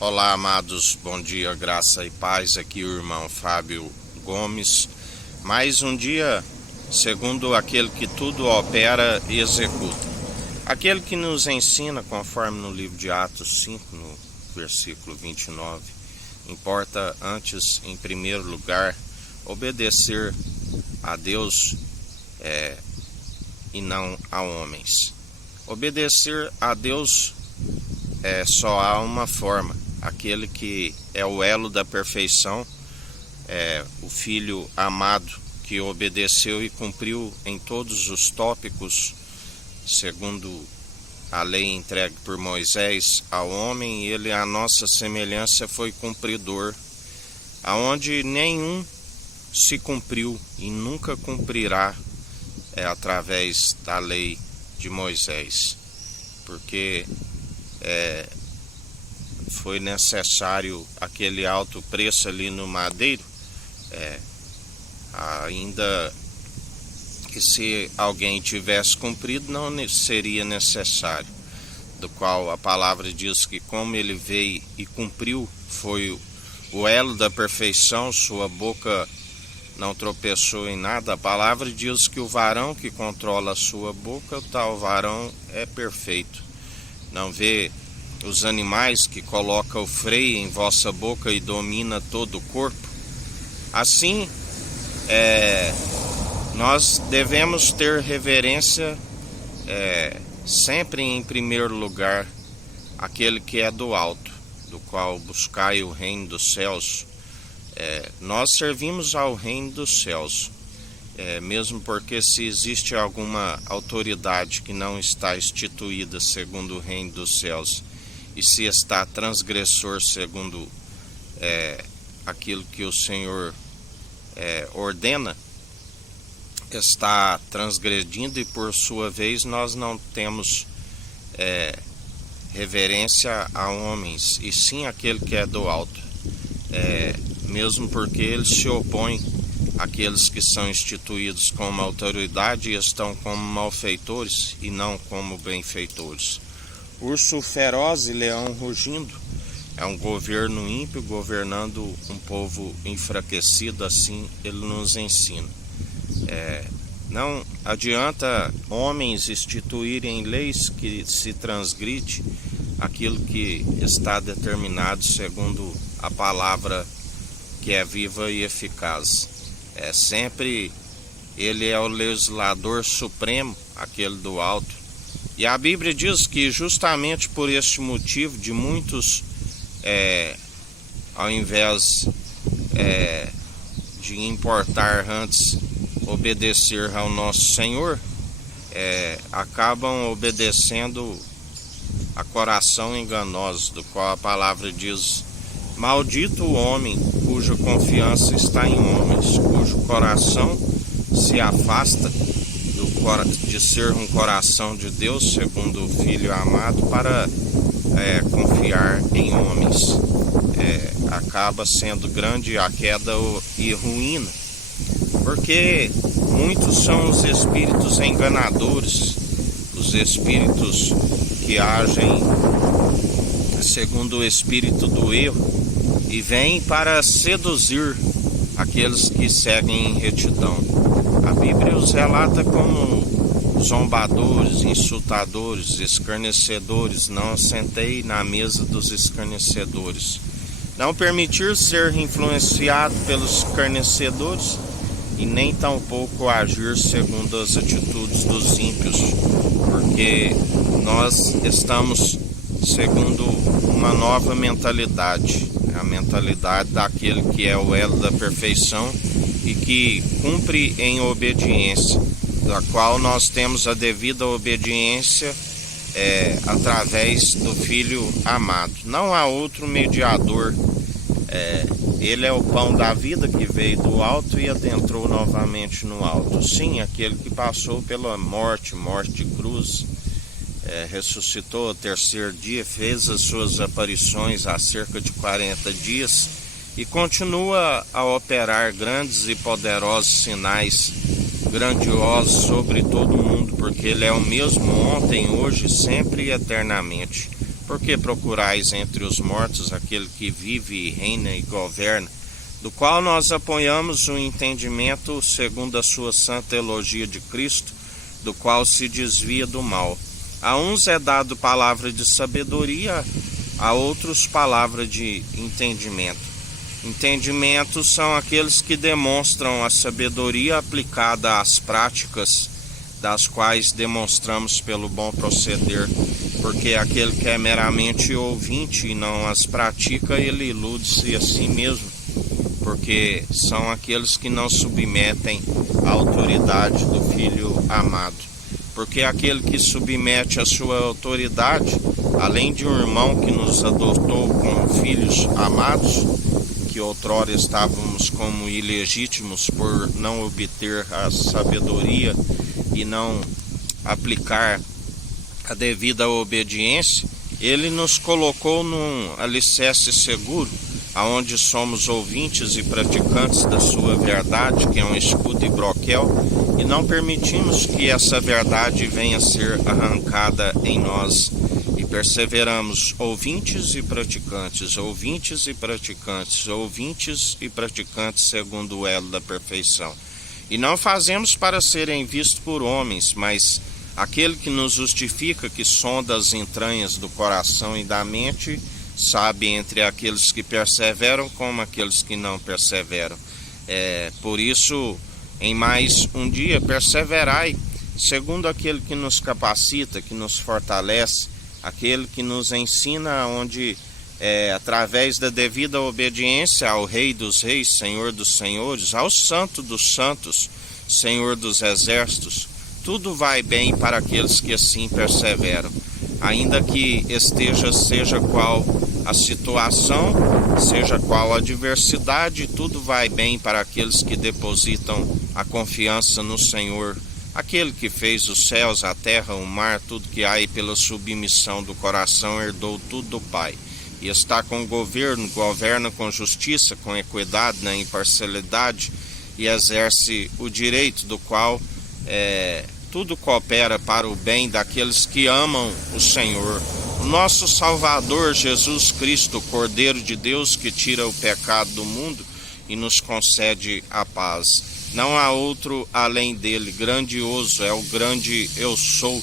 Olá, amados, bom dia, graça e paz. Aqui o irmão Fábio Gomes. Mais um dia, segundo aquele que tudo opera e executa. Aquele que nos ensina, conforme no livro de Atos 5, no versículo 29, importa antes, em primeiro lugar, obedecer a Deus e não a homens. Obedecer a Deus só há uma forma. Aquele que é o elo da perfeição, o Filho amado que obedeceu e cumpriu em todos os tópicos, segundo a lei entregue por Moisés ao homem, ele, a nossa semelhança, foi cumpridor, aonde nenhum se cumpriu e nunca cumprirá através da lei de Moisés, porque foi necessário aquele alto preço ali no madeiro, ainda que se alguém tivesse cumprido não seria necessário, do qual a palavra diz que como ele veio e cumpriu, foi o elo da perfeição, sua boca não tropeçou em nada. A palavra diz que o varão que controla a sua boca, o tal varão é perfeito. Não vê os animais que colocam o freio em vossa boca e domina todo o corpo? Assim, nós devemos ter reverência sempre em primeiro lugar aquele que é do alto, do qual buscai o reino dos céus. Nós servimos ao reino dos céus, mesmo porque se existe alguma autoridade que não está instituída segundo o reino dos céus, e se está transgressor segundo aquilo que o Senhor ordena, está transgredindo, e por sua vez nós não temos reverência a homens, e sim aquele que é do alto, mesmo porque ele se opõe àqueles que são instituídos como autoridade e estão como malfeitores e não como benfeitores. Urso feroz e leão rugindo é um governo ímpio governando um povo enfraquecido. Assim ele nos ensina. Não adianta homens instituírem leis que se transgride aquilo que está determinado segundo a palavra que é viva e eficaz. Sempre ele é o legislador supremo, aquele do alto. E a Bíblia diz que justamente por este motivo de muitos, ao invés de importar antes obedecer ao nosso Senhor, acabam obedecendo a coração enganoso, do qual a palavra diz: maldito o homem cuja confiança está em homens, cujo coração se afasta de ser um coração de Deus, segundo o Filho amado, para confiar em homens. Acaba sendo grande a queda e ruína, porque muitos são os espíritos enganadores, os espíritos que agem segundo o espírito do erro e vêm para seduzir aqueles que seguem em retidão. A Bíblia os relata como zombadores, insultadores, escarnecedores. Não sentei na mesa dos escarnecedores. Não permitir ser influenciado pelos escarnecedores e nem tampouco agir segundo as atitudes dos ímpios, porque nós estamos segundo uma nova mentalidade, a mentalidade daquele que é o elo da perfeição e que cumpre em obediência, da qual nós temos a devida obediência através do Filho amado. Não há outro mediador. Ele é o pão da vida que veio do alto e adentrou novamente no alto. Sim, aquele que passou pela morte de cruz, ressuscitou ao terceiro dia, fez as suas aparições há cerca de 40 dias e continua a operar grandes e poderosos sinais grandiosos sobre todo o mundo, porque ele é o mesmo ontem, hoje, sempre e eternamente. Por que procurais entre os mortos aquele que vive e reina e governa, do qual nós apoiamos o entendimento segundo a sua santa elogia de Cristo, do qual se desvia do mal. A uns é dado palavra de sabedoria, a outros palavra de entendimento. Entendimentos são aqueles que demonstram a sabedoria aplicada às práticas, das quais demonstramos pelo bom proceder, porque aquele que é meramente ouvinte e não as pratica, ele ilude-se a si mesmo, porque são aqueles que não submetem à autoridade do Filho amado. Porque aquele que submete a sua autoridade, além de um irmão que nos adotou como filhos amados, que outrora estávamos como ilegítimos por não obter a sabedoria e não aplicar a devida obediência, ele nos colocou num alicerce seguro, aonde somos ouvintes e praticantes da sua verdade, que é um escudo e broquel, e não permitimos que essa verdade venha a ser arrancada em nós, e perseveramos ouvintes e praticantes, ouvintes e praticantes, ouvintes e praticantes segundo o elo da perfeição. E não fazemos para serem vistos por homens, mas aquele que nos justifica, que sonda as entranhas do coração e da mente, sabe entre aqueles que perseveram como aqueles que não perseveram. Por isso, em mais um dia, perseverai, segundo aquele que nos capacita, que nos fortalece, aquele que nos ensina onde, através da devida obediência ao Rei dos Reis, Senhor dos Senhores, ao Santo dos Santos, Senhor dos Exércitos, tudo vai bem para aqueles que assim perseveram. Ainda que seja qual a situação, seja qual a adversidade, tudo vai bem para aqueles que depositam a confiança no Senhor, aquele que fez os céus, a terra, o mar, tudo que há, e pela submissão do coração herdou tudo do Pai. E está com o governo, governa com justiça, com equidade, na imparcialidade, e exerce o direito do qual tudo coopera para o bem daqueles que amam o Senhor. O nosso Salvador Jesus Cristo, Cordeiro de Deus, que tira o pecado do mundo e nos concede a paz. Não há outro além dele. Grandioso é o grande eu sou.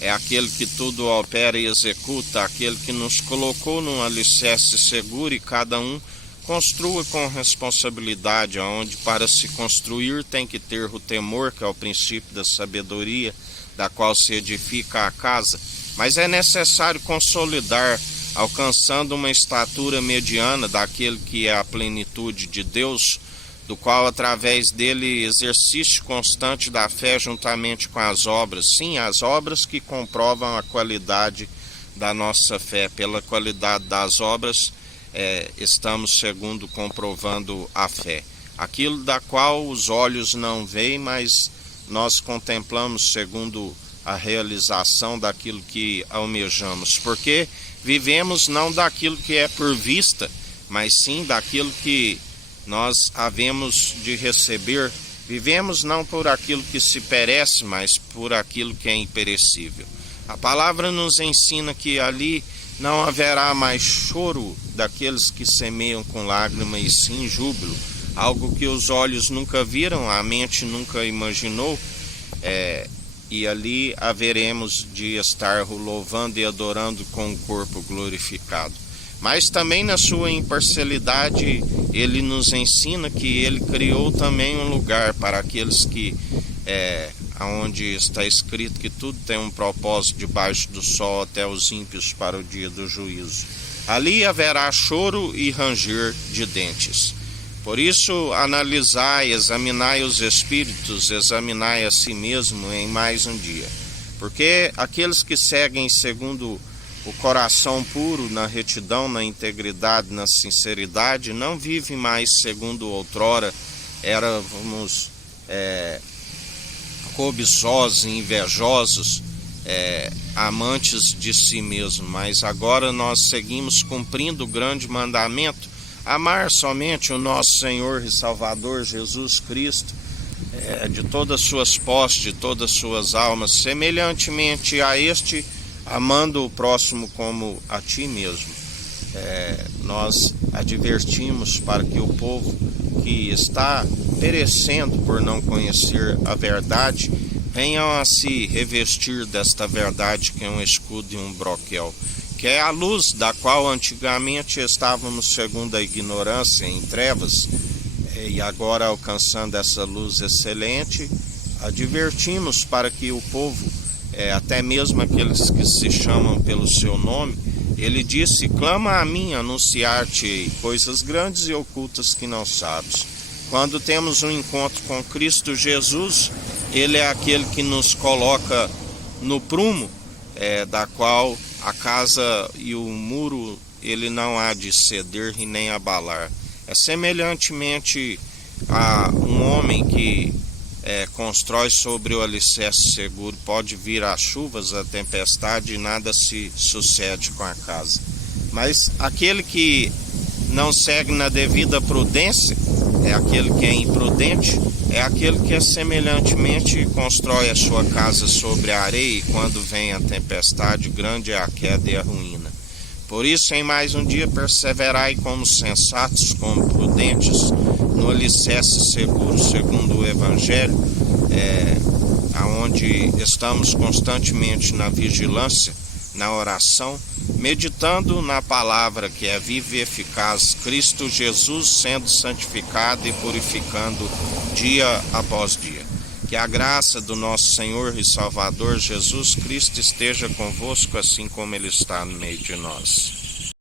É aquele que tudo opera e executa, aquele que nos colocou num alicerce seguro, e cada um construa com responsabilidade, onde para se construir tem que ter o temor, que é o princípio da sabedoria, da qual se edifica a casa. Mas é necessário consolidar, alcançando uma estatura mediana daquele que é a plenitude de Deus, do qual através dele exercício constante da fé juntamente com as obras. Sim, as obras que comprovam a qualidade da nossa fé. Pela qualidade das obras, estamos segundo comprovando a fé. Aquilo da qual os olhos não veem, mas nós contemplamos segundo a realização daquilo que almejamos. Porque vivemos não daquilo que é por vista, mas sim daquilo que nós havemos de receber. Vivemos não por aquilo que se perece, mas por aquilo que é imperecível. A palavra nos ensina que ali não haverá mais choro daqueles que semeiam com lágrima, e sim júbilo, algo que os olhos nunca viram, a mente nunca imaginou, e ali haveremos de estar louvando e adorando com o corpo glorificado. Mas também na sua imparcialidade, ele nos ensina que ele criou também um lugar para aqueles que, onde está escrito que tudo tem um propósito debaixo do sol, até os ímpios para o dia do juízo. Ali haverá choro e ranger de dentes. Por isso, analisai, examinai os espíritos, examinai a si mesmo em mais um dia. Porque aqueles que seguem segundo o coração puro, na retidão, na integridade, na sinceridade, não vivem mais segundo outrora éramos cobiçosos, invejosos, amantes de si mesmo. Mas agora nós seguimos cumprindo o grande mandamento: amar somente o nosso Senhor e Salvador Jesus Cristo, de todas as suas posses, de todas as suas almas, semelhantemente a este amando o próximo como a ti mesmo. Nós advertimos para que o povo que está perecendo por não conhecer a verdade venham a se revestir desta verdade, que é um escudo e um broquel, que é a luz da qual antigamente estávamos segundo a ignorância em trevas, e agora alcançando essa luz excelente, advertimos para que o povo, até mesmo aqueles que se chamam pelo seu nome, ele disse: clama a mim, anunciar-te coisas grandes e ocultas que não sabes. Quando temos um encontro com Cristo Jesus, ele é aquele que nos coloca no prumo, da qual a casa e o muro ele não há de ceder e nem abalar. É semelhantemente a um homem que constrói sobre o alicerce seguro. Pode vir as chuvas, a tempestade, e nada se sucede com a casa. Mas aquele que não segue na devida prudência, é aquele que é imprudente, é aquele que semelhantemente constrói a sua casa sobre a areia, e quando vem a tempestade, grande é a queda e a ruína. Por isso, em mais um dia, perseverai como sensatos, como prudentes, no alicerce seguro, segundo o Evangelho, aonde estamos constantemente na vigilância, na oração, meditando na palavra que é viva e eficaz, Cristo Jesus sendo santificado e purificando dia após dia. Que a graça do nosso Senhor e Salvador Jesus Cristo esteja convosco, assim como Ele está no meio de nós.